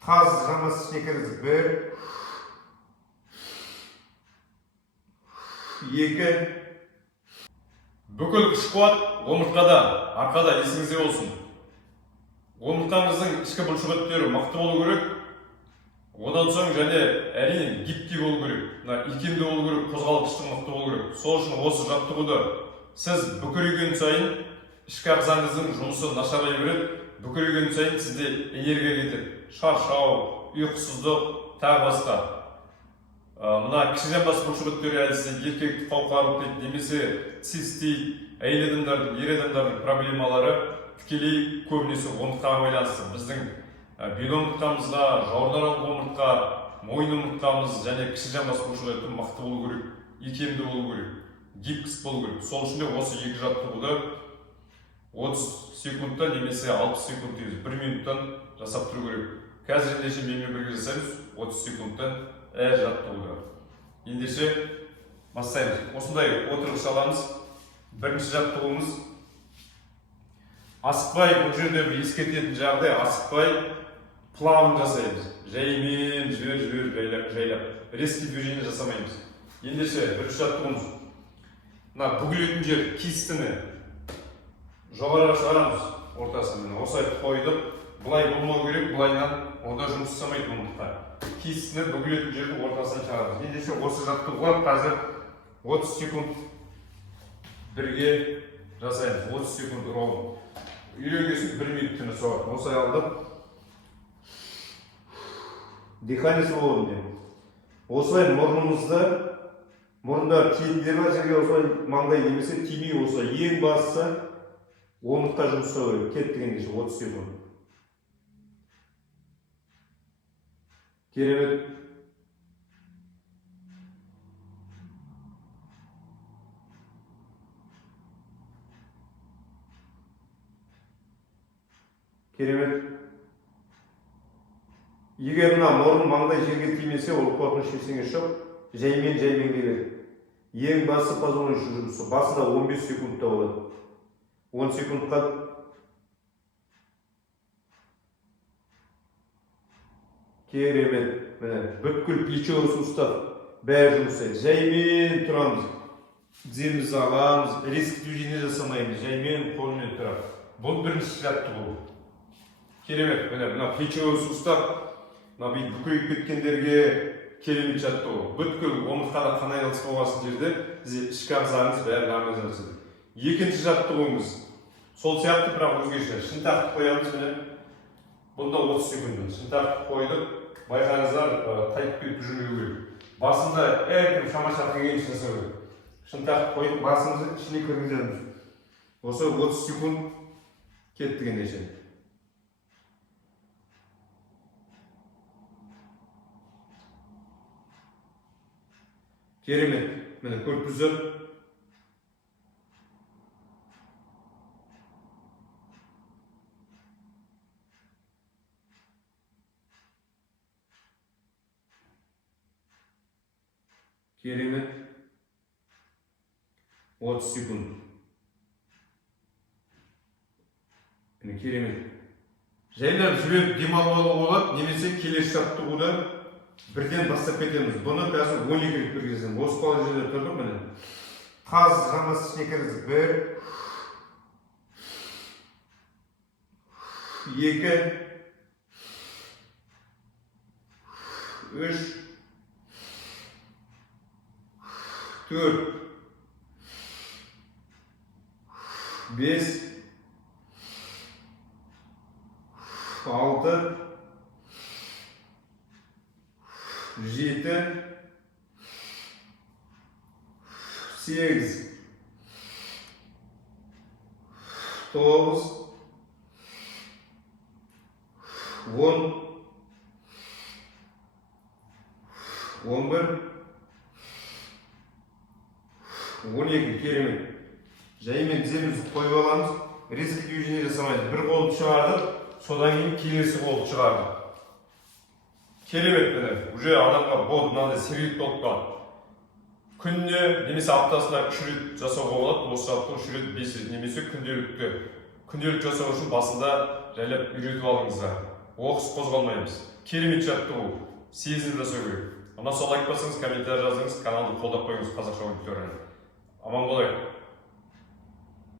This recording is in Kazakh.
Taz jamасы шекеріңіз 1, 2. Бүкіл күш-қуат омыртқада, арқада, есіңізде болсын. Омыртқамыздың ішкі бұлшықеттері мықты болу керек. Одан соң және әрине гибкий болу керек. Икемді болу керек, қозғалғыштың мықты болу керек. Сол үшін осы жаттығуды сіз бүкірейген сайын ішкі ағзаңыздың жұмысы нашарлай береді. Бүкірейген сайын сізде энергия кетеді. Шаршау, ұйқысыздық, тағы басқа. Мына кіші жамбас бұлшықеттері әдісі еркектік қауқарлық дейді, немесе цистит, әйел адамдардың, ер адамдардың проблемалары тікелей көбінесе омыртқаға байланысты. Біздің бел омыртқамызға, жауырынаралық омыртқа, мойын омыртқамыз және кіші жамбас бұлшықеті мықты болу керек, икемді болу керек, гибкіс болу керек. Сол үшін де осы екі жаттығуды 30 секундтан немесе 60 секунд дейміз, 1 минуттан жасап тұру керек. Қазір ендеше менімен бірге жасаймыз 30 секундтан әр жаттығуды. Ендеше бастаймыз. Осындай отырғыш аламыз. Бірінші жаттығуымыз асықпай, бұл жерде бір ескертетін жағдай, асықпай плавно жасаймыз. Жаймен жайлап. Резкий движение жасамаймыз. Ендеше бірінші жаттығуымыз. Мына бүгілетін жер кистіні жоғарыға шығарамыз. Ортасымен осылай қойдық. Бұлай болмау керек, бұлайнан онда жұмыс жасамайды омыртқа. Кистіні бүгілетін жердің ортасынан шығарамыз. Ендеше осы жаттығуға қазір 30 секунд бірге жасаймыз. 30 секунд ровно. Үйренгесін 1 минуттен соғады. Осылай алдық. Дыхание свободно. Осылай мұрнымызды, мұрында тиіндер бар жерге осылай маңдай немесе тимей осылай ең бастысы омыртқа жұмыс жасау керек. Кеттік ендеше 30 секунд. Керемет. Керемет. Егер мына мұрын маңдай жерге тимесе, ол қорқыныш ештеңе жоқ. Жаймен келеді. Ең басы позвоночный жұмысы. Басында 15 секундта болады. 10 секундқа. Керемет. Бүткіл плечевой сустав бәрі жұмыс жасайды. Жаймен тұрамыз. Тіземізді аламыз, резкий движение жасамаймыз. Жаймен қолмен тұрады. Бұл бірінші жаттығу. Керемет. Мына плечевой сустав, мына бүкірейіп кеткендерге керемет жаттығу. Бүткіл омыртқада қан айналысы болған жерде ішкі ағзаңыз бәрі нормально жасайды. Екінші жаттығуымыз сол сияқты, бірақ өзгеше. Шынтақты қоямыз. Бұнда 30 секунд. Шынтақты қойдық. Байқаңыздар, тайып кетіп жүрмеу керек. Басында әркім шама-шарқы келгенше жасау керек. Шынтақты қойып, басымызды ішіне кіргіземіз. Осы 30 секунд кеттік ендеше. Керемет. Міне көрпізді. Керемет. 30 секунд. Керемет. Жайлап жүріп демалуға болады, немесе келесі жаттығуды бірден бастап кетеміз. Бұны қазір 12 рет біргіземіз. Осы положенияда тұрдық міне. Таз jamасы шекеріңіз 1, 2, 3, 4, 5, 6, 7, 8, 9, 10, 11, 12. Керемет. Жаймен тіземізді қойып аламыз. Резкий движение жасамайды. Bir қолды шығардық, содан кейін келесі қолды шығардық. Керемет. Уже адамға болды, мынандай сергек болып қалды. Күніне немесе аптасына 3 рет жасауға болады. Осы жаттығу 3 рет 5 рет немесе күнделікті жасау үшін басында жайлап үйретіп алыңыздар. Оқыс қозғалмаймыз. керемет жаттығу. Сезініп жасау керек. Ұнаса лайк басыңыз, комментарий жазыңыз, каналды қолдап қойыңыз қазақша аудиторияны. Аман болайық.